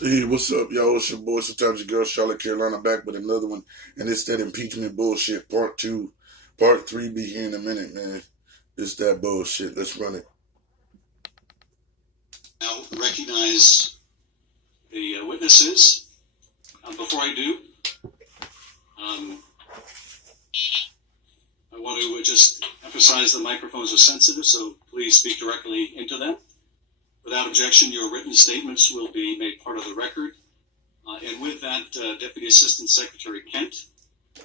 Hey, what's up, y'all? It's your boy, sometimes your girl, Charlotte, Carolina, back with another one. And it's that impeachment bullshit, part two. Part three be here in a minute, man. It's that bullshit. Let's run it. Now recognize the witnesses. Before I do, I want to just emphasize the microphones are sensitive, so please speak directly into them. Without objection, your written statements will be made part of the record. And with that, Deputy Assistant Secretary Kent,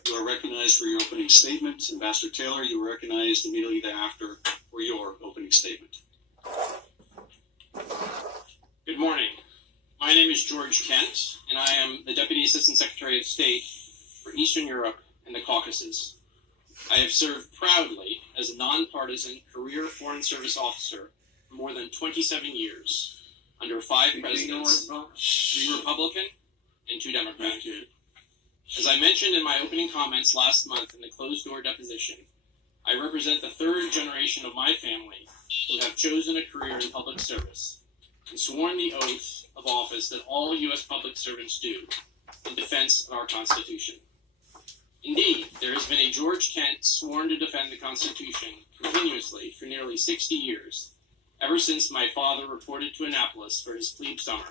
you are recognized for your opening statement. Ambassador Taylor, you were recognized immediately thereafter for your opening statement. Good morning. My name is George Kent, and I am the Deputy Assistant Secretary of State for Eastern Europe and the Caucasus. I have served proudly as a nonpartisan career Foreign Service officer for more than 27 years, under 5 presidents, 3 Republican and 2 Democrat. As I mentioned in my opening comments last month in the closed-door deposition, I represent the 3rd generation of my family who have chosen a career in public service and sworn the oath of office that all U.S. public servants do in defense of our Constitution. Indeed, there has been a George Kent sworn to defend the Constitution continuously for nearly 60 years, ever since my father reported to Annapolis for his plebe summer.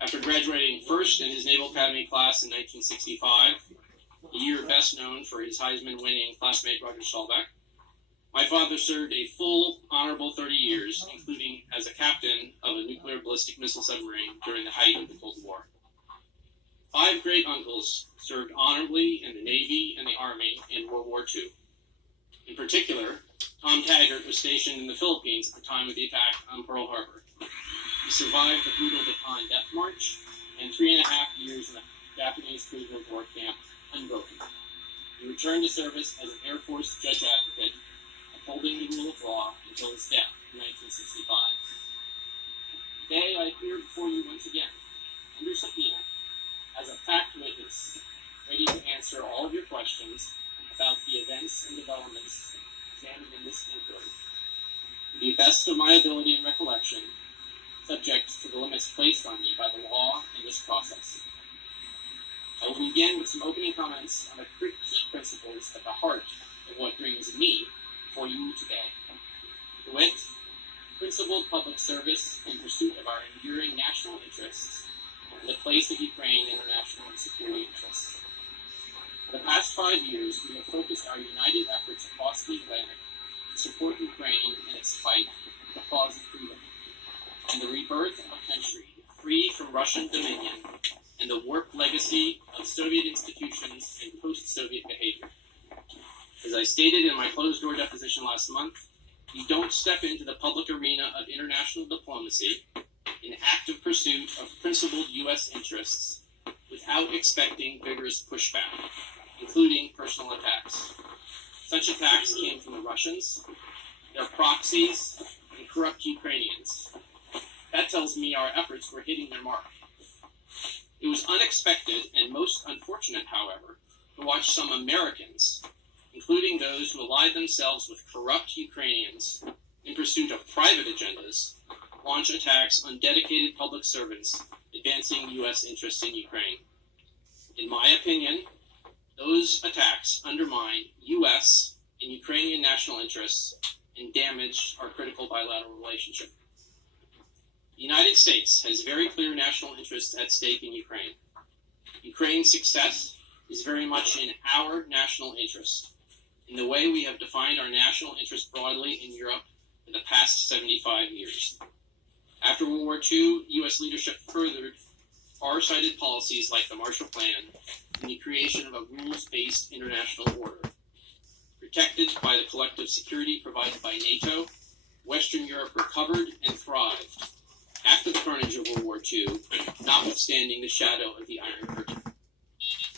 After graduating first in his Naval Academy class in 1965, a year best known for his Heisman-winning classmate Roger Staubach, my father served a full, honorable 30 years, including as a captain of a nuclear ballistic missile submarine during the height of the Cold War. 5 great uncles served honorably in the Navy and the Army in World War II. In particular, Tom Taggart was stationed in the Philippines at the time of the attack on Pearl Harbor. He survived the brutal Bataan Death March and 3.5 years in the Japanese prisoner of war camp unbroken. He returned to service as an Air Force judge advocate, upholding the rule of law until his death in 1965. Today I appear before you once again, under subpoena, as a fact witness, ready to answer all of your questions about the events and developments examined in this inquiry, to the best of my ability and recollection, subject to the limits placed on me by the law in this process. I will begin with some opening comments on the key principles at the heart of what brings me before you today. To wit, principled public service in pursuit of our enduring national interests and the place of Ukraine in our national and security interests. For the past 5 years, we have focused our united efforts across the Atlantic to support Ukraine in its fight for the cause of freedom and the rebirth of a country free from Russian dominion and the warped legacy of Soviet institutions and post-Soviet behavior. As I stated in my closed-door deposition last month, you don't step into the public arena of international diplomacy in active pursuit of principled U.S. interests without expecting vigorous pushback, including personal attacks. Such attacks came from the Russians, their proxies, and corrupt Ukrainians. That tells me our efforts were hitting their mark. It was unexpected and most unfortunate, however, to watch some Americans, including those who allied themselves with corrupt Ukrainians in pursuit of private agendas, launch attacks on dedicated public servants advancing U.S. interests in Ukraine. In my opinion, those attacks undermine U.S. and Ukrainian national interests and damage our critical bilateral relationship. The United States has very clear national interests at stake in Ukraine. Ukraine's success is very much in our national interest, in the way we have defined our national interest broadly in Europe for the past 75 years. After World War II, U.S. leadership furthered far-sighted policies like the Marshall Plan and the creation of a rules-based international order. Protected by the collective security provided by NATO, Western Europe recovered and thrived after the carnage of World War II, notwithstanding the shadow of the Iron Curtain.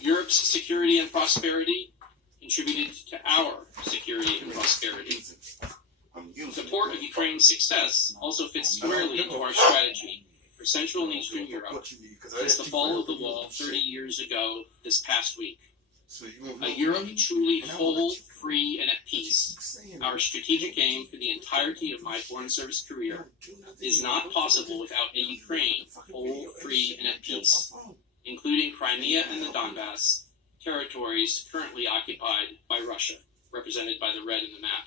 Europe's security and prosperity contributed to our security and prosperity. Support of Ukraine's success also fits squarely into our strategy for Central and Eastern Europe since the fall of the wall 30 years ago this past week. A Europe truly whole, free, and at peace, our strategic aim for the entirety of my Foreign Service career, is not possible without a Ukraine whole, free, and peace, including Crimea and the Donbass, territories currently occupied by Russia, represented by the red in the map.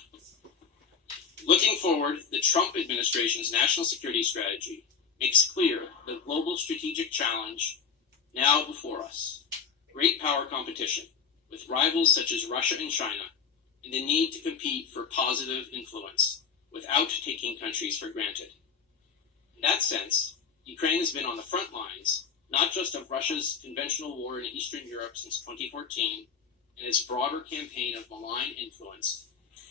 Looking forward, the Trump administration's national security strategy makes clear the global strategic challenge now before us: great power competition with rivals such as Russia and China, and the need to compete for positive influence without taking countries for granted. In that sense, Ukraine has been on the front lines, not just of Russia's conventional war in Eastern Europe since 2014 and its broader campaign of malign influence,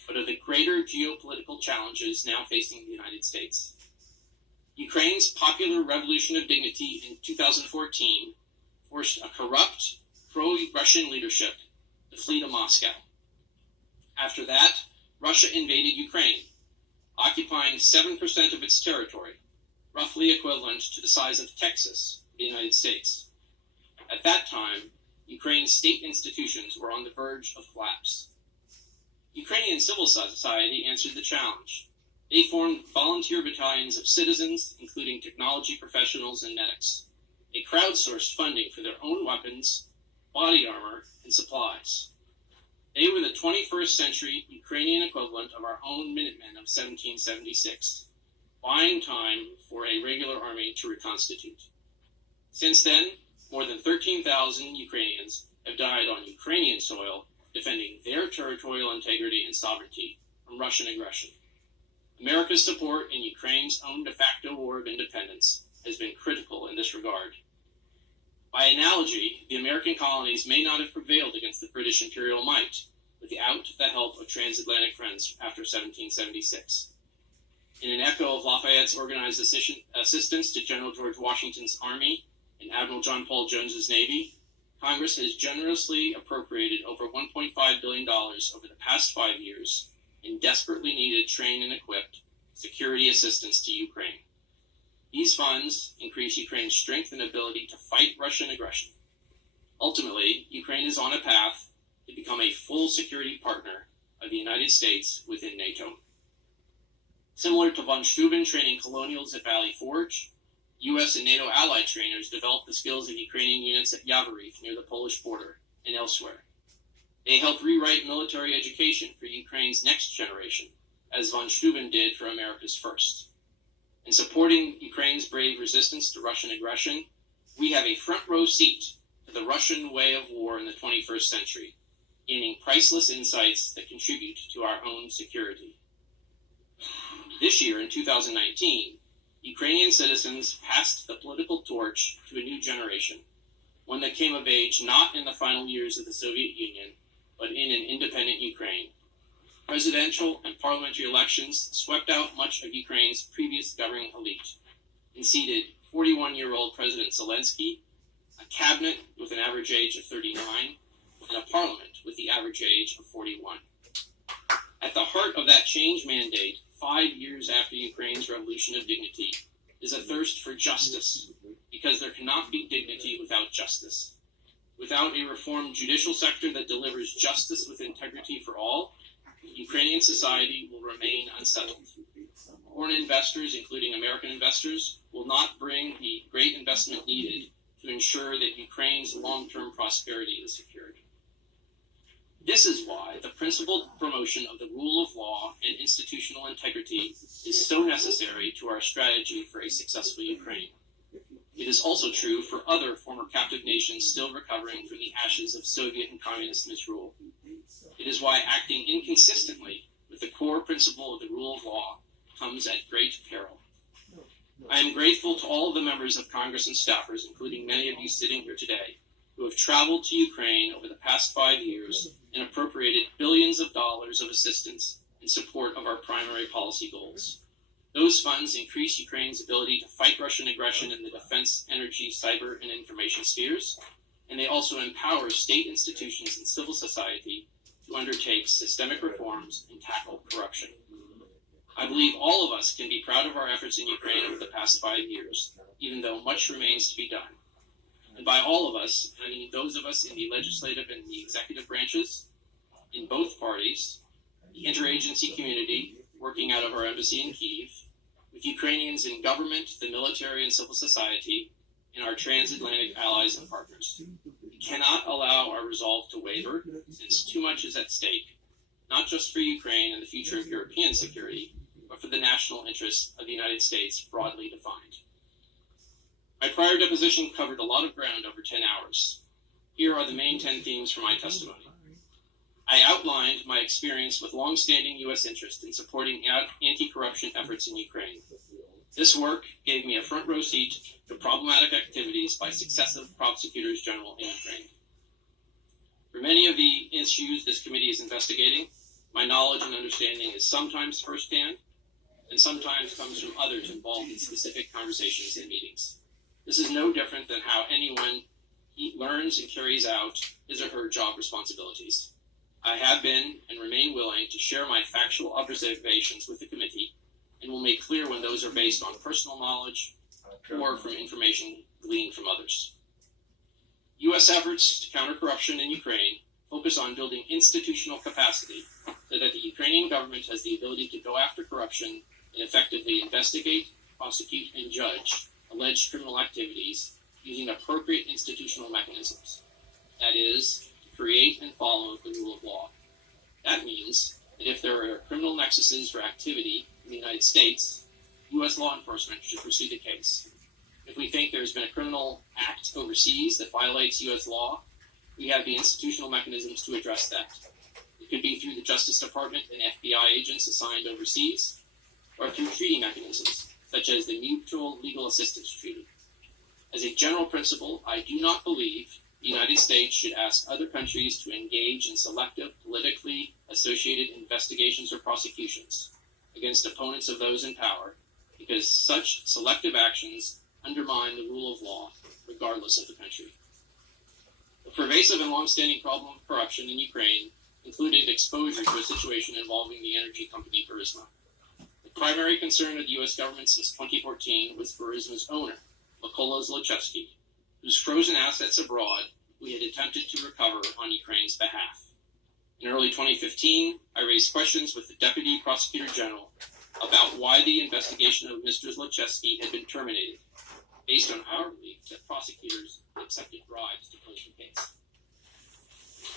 but of the greater geopolitical challenges now facing the United States. Ukraine's Popular Revolution of Dignity in 2014 forced a corrupt, pro-Russian leadership to flee to Moscow. After that, Russia invaded Ukraine, occupying 7% of its territory, roughly equivalent to the size of Texas, the United States. At that time, Ukraine's state institutions were on the verge of collapse. Ukrainian civil society answered the challenge. They formed volunteer battalions of citizens, including technology professionals and medics. They crowdsourced funding for their own weapons, body armor, and supplies. They were the 21st century Ukrainian equivalent of our own Minutemen of 1776, buying time for a regular army to reconstitute. Since then, more than 13,000 Ukrainians have died on Ukrainian soil defending their territorial integrity and sovereignty from Russian aggression. America's support in Ukraine's own de facto war of independence has been critical in this regard. By analogy, the American colonies may not have prevailed against the British imperial might without the help of transatlantic friends after 1776. In an echo of Lafayette's organized assistance to General George Washington's Army and Admiral John Paul Jones's Navy, Congress has generously appropriated over $1.5 billion over the past 5 years in desperately needed train and equipped security assistance to Ukraine. These funds increase Ukraine's strength and ability to fight Russian aggression. Ultimately, Ukraine is on a path to become a full security partner of the United States within NATO. Similar to von Steuben training colonials at Valley Forge, U.S. and NATO allied trainers developed the skills of Ukrainian units at Yavoriv near the Polish border and elsewhere. They helped rewrite military education for Ukraine's next generation, as von Steuben did for America's first. In supporting Ukraine's brave resistance to Russian aggression, we have a front-row seat to the Russian way of war in the 21st century, gaining priceless insights that contribute to our own security. This year, in 2019, Ukrainian citizens passed the political torch to a new generation, one that came of age not in the final years of the Soviet Union, but in an independent Ukraine. Presidential and parliamentary elections swept out much of Ukraine's previous governing elite and seated 41-year-old President Zelensky, a cabinet with an average age of 39, and a parliament with the average age of 41. At the heart of that change mandate, 5 years after Ukraine's Revolution of Dignity, is a thirst for justice, because there cannot be dignity without justice. Without a reformed judicial sector that delivers justice with integrity for all, Ukrainian society will remain unsettled. Foreign investors, including American investors, will not bring the great investment needed to ensure that Ukraine's long-term prosperity is secured. This is why the principled promotion of the rule of law and institutional integrity is so necessary to our strategy for a successful Ukraine. It is also true for other former captive nations still recovering from the ashes of Soviet and communist misrule. It is why acting inconsistently with the core principle of the rule of law comes at great peril. I am grateful to all of the members of Congress and staffers, including many of you sitting here today, who have traveled to Ukraine over the past 5 years and appropriated billions of dollars of assistance in support of our primary policy goals. Those funds increase Ukraine's ability to fight Russian aggression in the defense, energy, cyber, and information spheres, and they also empower state institutions and civil society to undertake systemic reforms and tackle corruption. I believe all of us can be proud of our efforts in Ukraine over the past 5 years, even though much remains to be done. And by all of us, I mean those of us in the legislative and the executive branches, in both parties, the interagency community working out of our embassy in Kyiv, with Ukrainians in government, the military, and civil society, and our transatlantic allies and partners. We cannot allow our resolve to waver, since too much is at stake, not just for Ukraine and the future of European security, but for the national interests of the United States broadly defined. My prior deposition covered a lot of ground over 10 hours. Here are the main 10 themes for my testimony. I outlined my experience with long-standing U.S. interest in supporting anti-corruption efforts in Ukraine. This work gave me a front-row seat to problematic activities by successive prosecutors general in Ukraine. For many of the issues this committee is investigating, my knowledge and understanding is sometimes firsthand, and sometimes comes from others involved in specific conversations and meetings. This is no different than how anyone learns and carries out his or her job responsibilities. I have been and remain willing to share my factual observations with the committee and will make clear when those are based on personal knowledge or from information gleaned from others. U.S. efforts to counter corruption in Ukraine focus on building institutional capacity so that the Ukrainian government has the ability to go after corruption and effectively investigate, prosecute, and judge alleged criminal activities using appropriate institutional mechanisms. That is, to create and follow the rule of law. That means that if there are criminal nexuses for activity in the United States, U.S. law enforcement should pursue the case. If we think there's been a criminal act overseas that violates U.S. law, we have the institutional mechanisms to address that. It could be through the Justice Department and FBI agents assigned overseas, or through treaty mechanisms, such as the Mutual Legal Assistance Treaty. As a general principle, I do not believe the United States should ask other countries to engage in selective, politically associated investigations or prosecutions against opponents of those in power, because such selective actions undermine the rule of law, regardless of the country. The pervasive and long-standing problem of corruption in Ukraine included exposure to a situation involving the energy company Burisma. The primary concern of the U.S. government since 2014 was Burisma's owner, Mykola Zlochevsky, whose frozen assets abroad we had attempted to recover on Ukraine's behalf. In early 2015, I raised questions with the Deputy Prosecutor General about why the investigation of Mr. Zlochevsky had been terminated, based on our belief that prosecutors accepted bribes to close the case.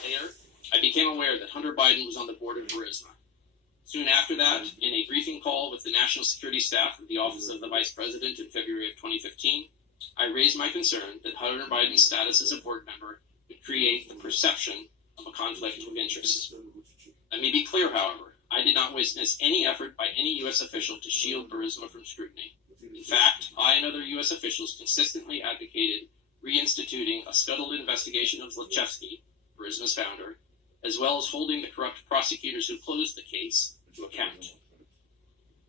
Later, I became aware that Hunter Biden was on the board of Burisma. Soon after that, in a briefing call with the National Security Staff of the Office of the Vice President in February of 2015, I raised my concern that Hunter Biden's status as a board member would create the perception of a conflict of interest. Let me be clear, however, I did not witness any effort by any U.S. official to shield Burisma from scrutiny. In fact, I and other U.S. officials consistently advocated reinstituting a scuttled investigation of Zlochevsky, Burisma's founder, as well as holding the corrupt prosecutors who closed the case to account.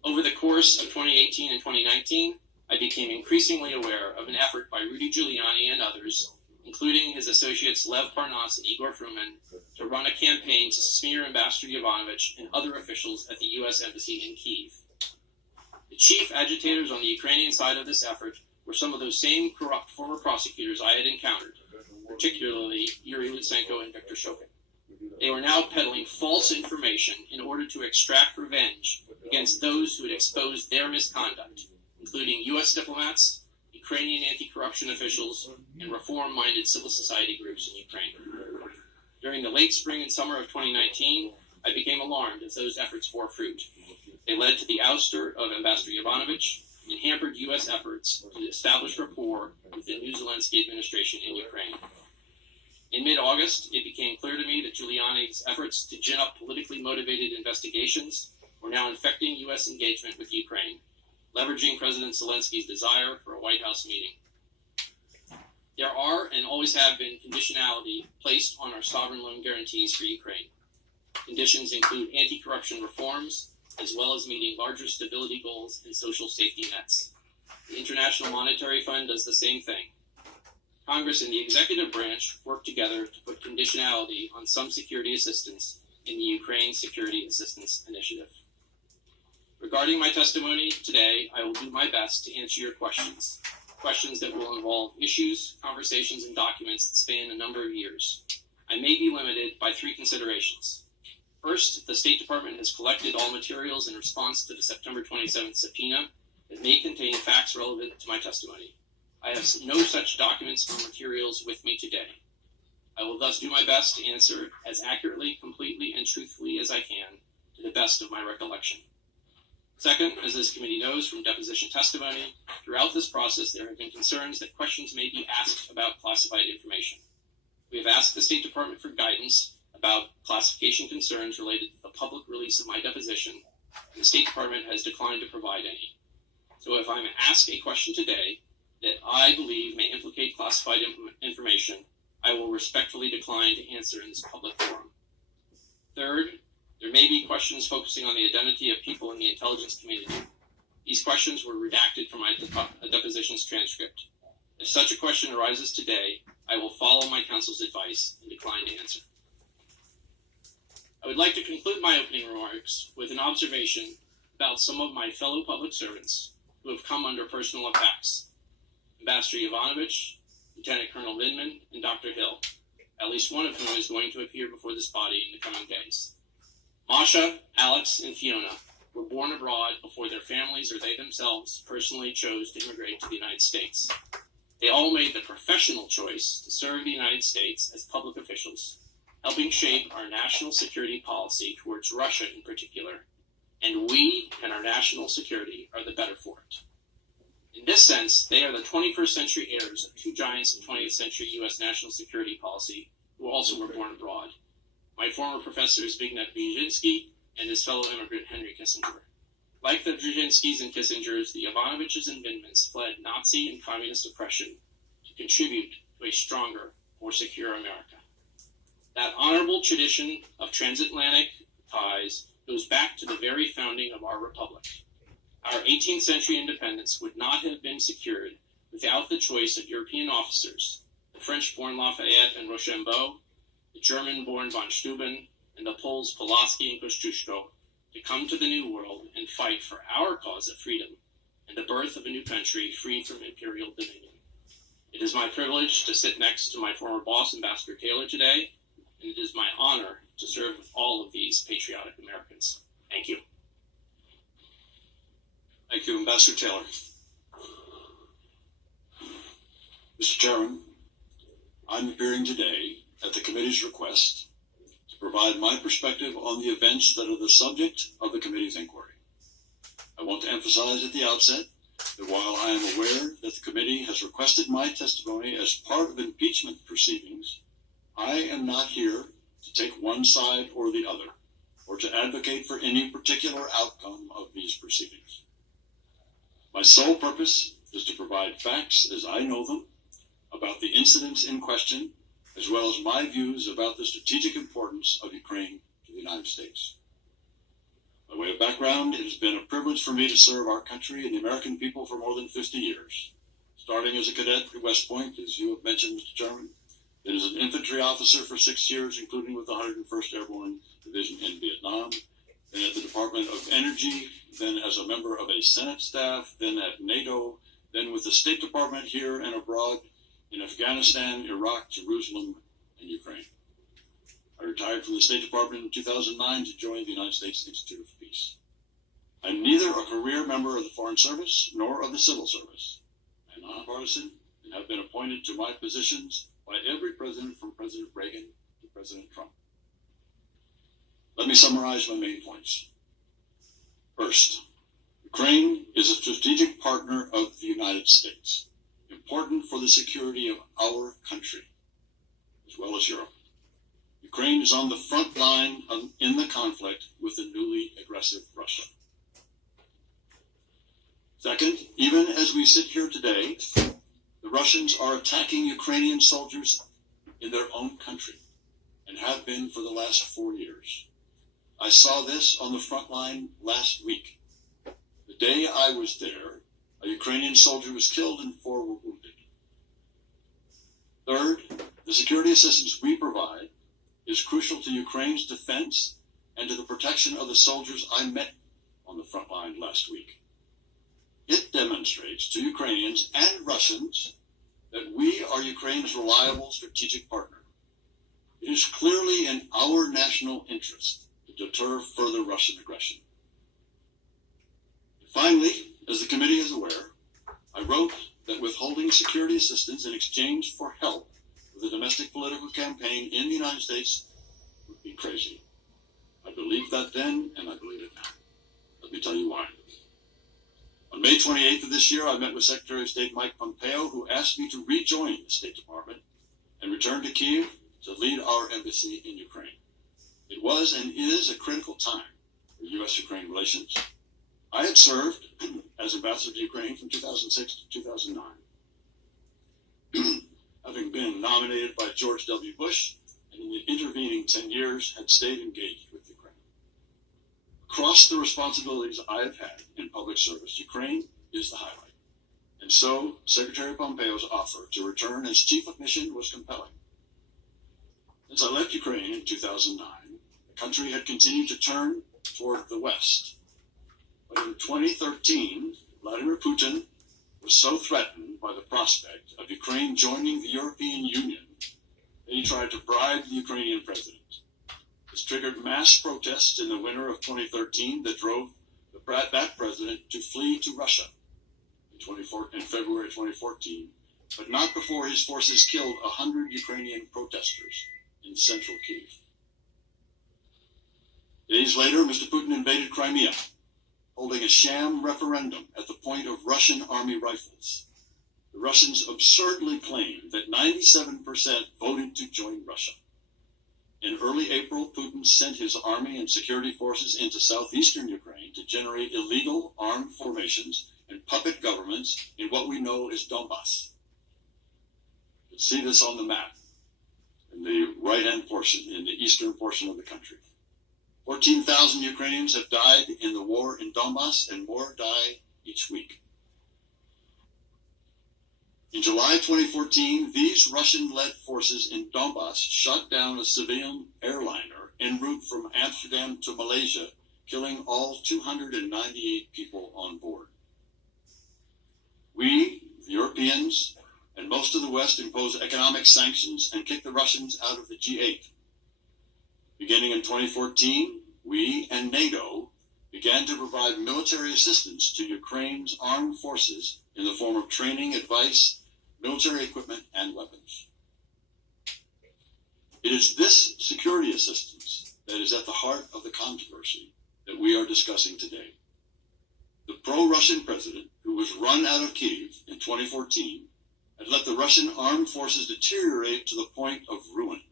Over the course of 2018 and 2019, I became increasingly aware of an effort by Rudy Giuliani and others, including his associates Lev Parnas and Igor Fruman, to run a campaign to smear Ambassador Yovanovitch and other officials at the U.S. Embassy in Kyiv. The chief agitators on the Ukrainian side of this effort were some of those same corrupt former prosecutors I had encountered, particularly Yuri Lutsenko and Viktor Shokin. They were now peddling false information in order to extract revenge against those who had exposed their misconduct, including U.S. diplomats, Ukrainian anti-corruption officials, and reform-minded civil society groups in Ukraine. During the late spring and summer of 2019, I became alarmed as those efforts bore fruit. They led to the ouster of Ambassador Yovanovitch and hampered U.S. efforts to establish rapport with the new Zelensky administration in Ukraine. In mid-August, it became clear to me that Giuliani's efforts to gin up politically motivated investigations were now infecting U.S. engagement with Ukraine, leveraging President Zelensky's desire for a White House meeting. There are and always have been conditionality placed on our sovereign loan guarantees for Ukraine. Conditions include anti-corruption reforms, as well as meeting larger stability goals and social safety nets. The International Monetary Fund does the same thing. Congress and the executive branch work together to put conditionality on some security assistance in the Ukraine Security Assistance Initiative. Regarding my testimony today, I will do my best to answer your questions that will involve issues, conversations, and documents that span a number of years. I may be limited by three considerations. First, the State Department has collected all materials in response to the September 27th subpoena that may contain facts relevant to my testimony. I have no such documents or materials with me today. I will thus do my best to answer as accurately, completely, and truthfully as I can, to the best of my recollection. Second, as this committee knows from deposition testimony, throughout this process there have been concerns that questions may be asked about classified information. We have asked the State Department for guidance about classification concerns related to the public release of my deposition, and the State Department has declined to provide any. So if I'm asked a question today that I believe may implicate classified information, I will respectfully decline to answer in this public forum. Third, there may be questions focusing on the identity of people in the intelligence community. These questions were redacted from my deposition's transcript. If such a question arises today, I will follow my counsel's advice and decline to answer. I would like to conclude my opening remarks with an observation about some of my fellow public servants who have come under personal attacks. Ambassador Yovanovitch, Lieutenant Colonel Vindman, and Dr. Hill, at least one of whom is going to appear before this body in the coming days. Masha, Alex, and Fiona were born abroad before their families or they themselves personally chose to immigrate to the United States. They all made the professional choice to serve the United States as public officials, helping shape our national security policy towards Russia in particular, and we and our national security are the better for it. In this sense, they are the 21st century heirs of two giants of 20th century U.S. national security policy who also were born abroad. My former professor Zbigniew Brzezinski and his fellow immigrant Henry Kissinger. Like the Brzezinskis and Kissingers, the Yovanovitches and Vindmans fled Nazi and communist oppression to contribute to a stronger, more secure America. That honorable tradition of transatlantic ties goes back to the very founding of our republic. Our 18th century independence would not have been secured without the choice of European officers, the French-born Lafayette and Rochambeau, the German-born von Steuben, and the Poles Pulaski and Kosciuszko, to come to the New World and fight for our cause of freedom and the birth of a new country free from imperial dominion. It is my privilege to sit next to my former boss, Ambassador Taylor, today, and it is my honor to serve with all of these patriotic Americans. Thank you. Thank you, Ambassador Taylor. Mr. Chairman, I'm appearing today at the committee's request to provide my perspective on the events that are the subject of the committee's inquiry. I want to emphasize at the outset that while I am aware that the committee has requested my testimony as part of impeachment proceedings, I am not here to take one side or the other, or to advocate for any particular outcome of these proceedings. My sole purpose is to provide facts as I know them about the incidents in question, as well as my views about the strategic importance of Ukraine to the United States. By way of background, it has been a privilege for me to serve our country and the American people for more than 50 years, starting as a cadet at West Point, as you have mentioned, Mr. Chairman, then as an infantry officer for 6 years, including with the 101st Airborne Division in Vietnam, then at the Department of Energy, then as a member of a Senate staff, then at NATO, then with the State Department here and abroad in Afghanistan, Iraq, Jerusalem, and Ukraine. I retired from the State Department in 2009 to join the United States Institute of Peace. I'm neither a career member of the Foreign Service nor of the Civil Service. I'm nonpartisan and have been appointed to my positions by every president from President Reagan to President Trump. Let me summarize my main points. First, Ukraine is a strategic partner of the United States, important for the security of our country, as well as Europe. Ukraine is on the front line in the conflict with the newly aggressive Russia. Second, even as we sit here today, the Russians are attacking Ukrainian soldiers in their own country and have been for the last 4 years. I saw this on the front line last week. The day I was there, a Ukrainian soldier was killed and 4 were wounded. Third, the security assistance we provide is crucial to Ukraine's defense and to the protection of the soldiers I met on the front line last week. It demonstrates to Ukrainians and Russians that we are Ukraine's reliable strategic partner. It is clearly in our national interest to deter further Russian aggression. And finally, as the committee is aware, I wrote that withholding security assistance in exchange for help with a domestic political campaign in the United States would be crazy. I believed that then, and I believe it now. Let me tell you why. On May 28th of this year, I met with Secretary of State Mike Pompeo, who asked me to rejoin the State Department and return to Kyiv to lead our embassy in Ukraine. It was and is a critical time for U.S.-Ukraine relations. I had served as ambassador to Ukraine from 2006 to 2009, having been nominated by George W. Bush, and in the intervening 10 years had stayed engaged with Ukraine. Across the responsibilities I have had in public service, Ukraine is the highlight. And so, Secretary Pompeo's offer to return as chief of mission was compelling. Since I left Ukraine in 2009, the country had continued to turn toward the West. But in 2013, Vladimir Putin was so threatened by the prospect of Ukraine joining the European Union that he tried to bribe the Ukrainian president. This triggered mass protests in the winter of 2013 that drove that president to flee to Russia in February 2014, but not before his forces killed 100 Ukrainian protesters in central Kyiv. Days later, Mr. Putin invaded Crimea, holding a sham referendum at the point of Russian army rifles. The Russians absurdly claimed that 97% voted to join Russia. In early April, Putin sent his army and security forces into southeastern Ukraine to generate illegal armed formations and puppet governments in what we know as Donbass. You can see this on the map in the right-hand portion, in the eastern portion of the country. 14,000 Ukrainians have died in the war in Donbass, and more die each week. In July 2014, these Russian-led forces in Donbass shot down a civilian airliner en route from Amsterdam to Malaysia, killing all 298 people on board. We, the Europeans, and most of the West imposed economic sanctions and kicked the Russians out of the G8. Beginning in 2014, we and NATO began to provide military assistance to Ukraine's armed forces in the form of training, advice, military equipment, and weapons. It is this security assistance that is at the heart of the controversy that we are discussing today. The pro-Russian president, who was run out of Kyiv in 2014, had let the Russian armed forces deteriorate to the point of ruin.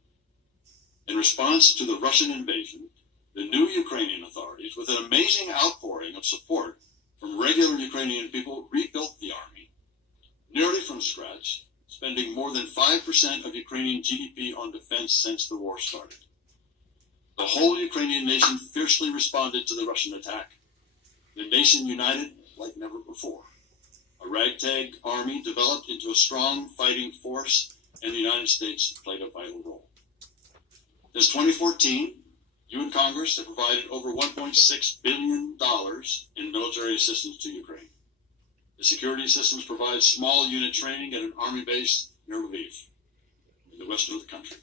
In response to the Russian invasion, the new Ukrainian authorities, with an amazing outpouring of support from regular Ukrainian people, rebuilt the army, nearly from scratch, spending more than 5% of Ukrainian GDP on defense since the war started. The whole Ukrainian nation fiercely responded to the Russian attack. The nation united like never before. A ragtag army developed into a strong fighting force, and the United States played a vital role. Since 2014, you and Congress have provided over $1.6 billion in military assistance to Ukraine. The security assistance provides small unit training at an army base near Lviv, in the west of the country.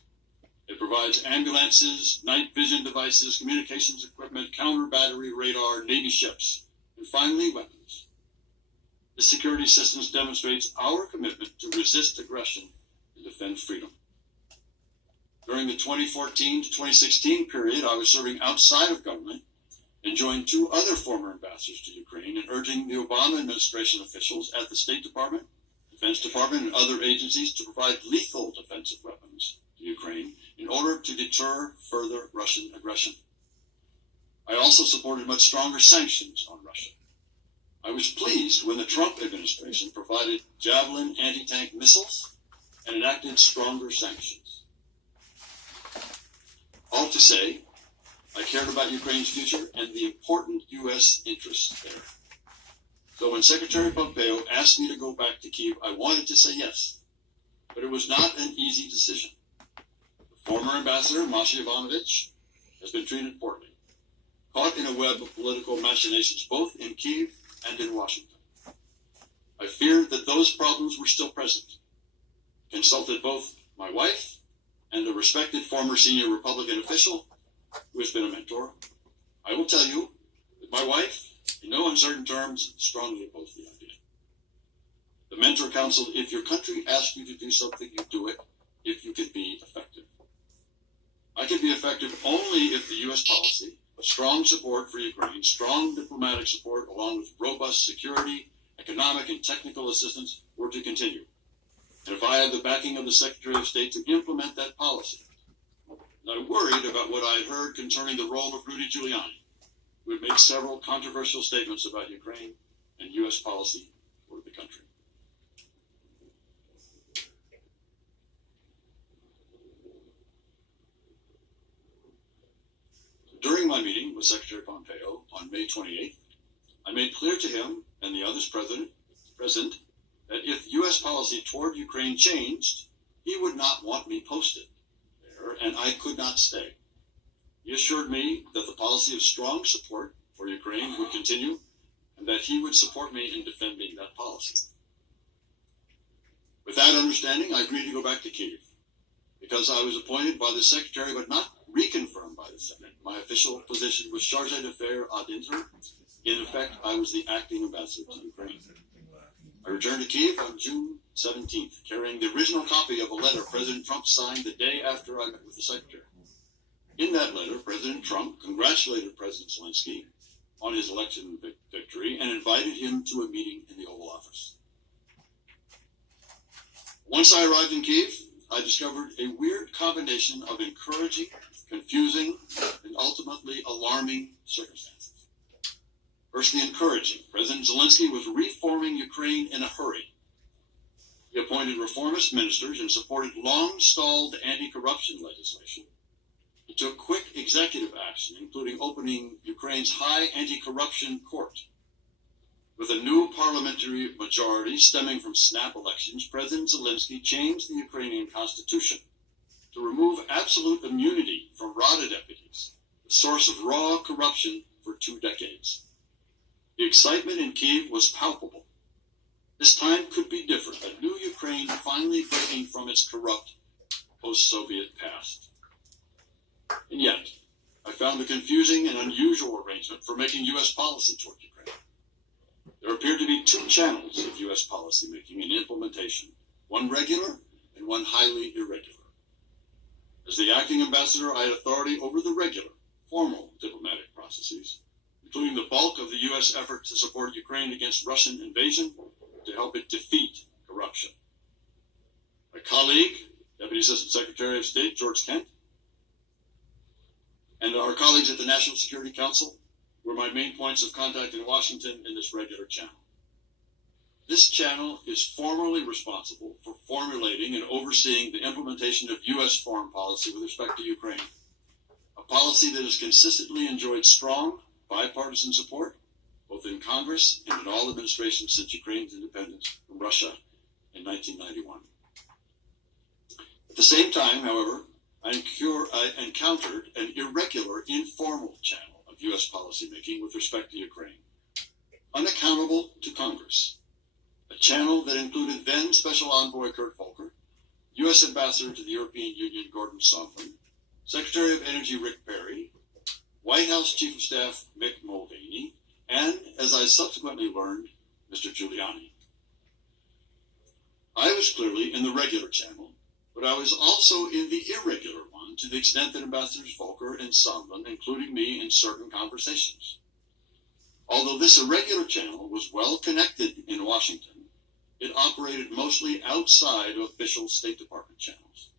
It provides ambulances, night vision devices, communications equipment, counter-battery radar, Navy ships, and finally, weapons. The security assistance demonstrates our commitment to resist aggression and defend freedom. During the 2014 to 2016 period, I was serving outside of government and joined two other former ambassadors to Ukraine in urging the Obama administration officials at the State Department, Defense Department, and other agencies to provide lethal defensive weapons to Ukraine in order to deter further Russian aggression. I also supported much stronger sanctions on Russia. I was pleased when the Trump administration provided Javelin anti-tank missiles and enacted stronger sanctions. All to say, I cared about Ukraine's future and the important U.S. interests there. So when Secretary Pompeo asked me to go back to Kyiv, I wanted to say yes, but it was not an easy decision. The former ambassador, Masha Ivanovich, has been treated poorly, caught in a web of political machinations both in Kyiv and in Washington. I feared that those problems were still present. Consulted both my wife and a respected former senior Republican official who has been a mentor. I will tell you that my wife, in no uncertain terms, strongly opposed the idea. The mentor counseled, if your country asks you to do something, you do it if you can be effective. I can be effective only if the U.S. policy of strong support for Ukraine, strong diplomatic support, along with robust security, economic, and technical assistance were to continue. And if I had the backing of the Secretary of State to implement that policy. And I worried about what I had heard concerning the role of Rudy Giuliani, who had made several controversial statements about Ukraine and U.S. policy toward the country. During my meeting with Secretary Pompeo on May 28th, I made clear to him and the others present that if U.S. policy toward Ukraine changed, he would not want me posted there, and I could not stay. He assured me that the policy of strong support for Ukraine would continue, and that he would support me in defending that policy. With that understanding, I agreed to go back to Kyiv, because I was appointed by the Secretary but not reconfirmed by the Senate. My official position was chargé d'affaires ad interim. In effect, I was the acting ambassador to Ukraine. I returned to Kyiv on June 17th, carrying the original copy of a letter President Trump signed the day after I met with the Secretary. In that letter, President Trump congratulated President Zelensky on his election victory and invited him to a meeting in the Oval Office. Once I arrived in Kyiv, I discovered a weird combination of encouraging, confusing, and ultimately alarming circumstances. Firstly, encouraging. President Zelensky was reforming Ukraine in a hurry. He appointed reformist ministers and supported long-stalled anti-corruption legislation. He took quick executive action, including opening Ukraine's high anti-corruption court. With a new parliamentary majority stemming from snap elections, President Zelensky changed the Ukrainian constitution to remove absolute immunity from Rada deputies, the source of raw corruption for 2 decades. The excitement in Kyiv was palpable. This time could be different, a new Ukraine finally breaking from its corrupt post-Soviet past. And yet, I found a confusing and unusual arrangement for making U.S. policy toward Ukraine. There appeared to be 2 channels of U.S. policy making and implementation, one regular and one highly irregular. As the acting ambassador, I had authority over the regular, formal diplomatic processes, including the bulk of the U.S. effort to support Ukraine against Russian invasion to help it defeat corruption. My colleague, Deputy Assistant Secretary of State George Kent, and our colleagues at the National Security Council were my main points of contact in Washington in this regular channel. This channel is formally responsible for formulating and overseeing the implementation of U.S. foreign policy with respect to Ukraine, a policy that has consistently enjoyed strong bipartisan support, both in Congress and in all administrations since Ukraine's independence from Russia in 1991. At the same time, however, I encountered an irregular, informal channel of U.S. policymaking with respect to Ukraine, unaccountable to Congress, a channel that included then Special Envoy Kurt Volker, U.S. Ambassador to the European Union Gordon Sondland, Secretary of Energy Rick Perry, White House Chief of Staff Mick Mulvaney, and, as I subsequently learned, Mr. Giuliani. I was clearly in the regular channel, but I was also in the irregular one to the extent that Ambassadors Volker and Sondland included me in certain conversations. Although this irregular channel was well connected in Washington, it operated mostly outside of official State Department channels.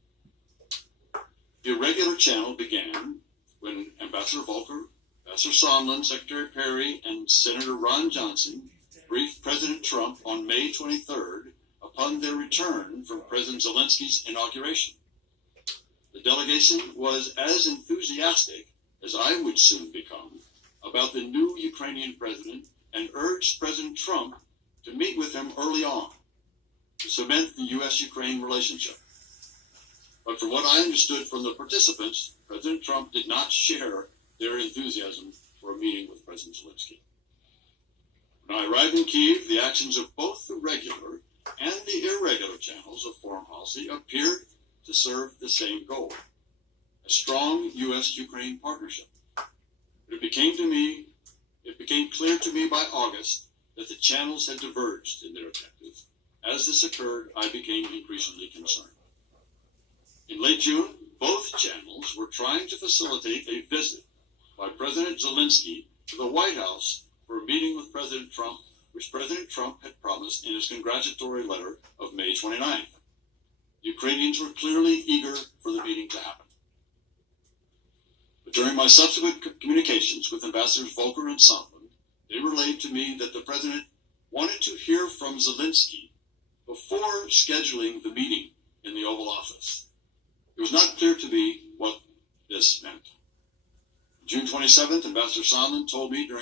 The irregular channel began when Ambassador Volker, Ambassador Sondland, Secretary Perry, and Senator Ron Johnson briefed President Trump on May 23rd upon their return from President Zelensky's inauguration. The delegation was as enthusiastic as I would soon become about the new Ukrainian president and urged President Trump to meet with him early on to cement the U.S.-Ukraine relationship. But from what I understood from the participants, President Trump did not share their enthusiasm for a meeting with President Zelensky. When I arrived in Kyiv, the actions of both the regular and the irregular channels of foreign policy appeared to serve the same goal, a strong U.S.-Ukraine partnership. But it became clear to me by August that the channels had diverged in their objectives, As this occurred, I became increasingly concerned. In late June, both channels were trying to facilitate a visit by President Zelensky to the White House for a meeting with President Trump, which President Trump had promised in his congratulatory letter of May 29th. Ukrainians were clearly eager for the meeting to happen. But during my subsequent communications with Ambassadors Volker and Sondland, they relayed to me that the President wanted to hear from Zelensky before scheduling the meeting in the Oval Office. It was not clear to me what this meant. June 27th, Ambassador Sondland told me during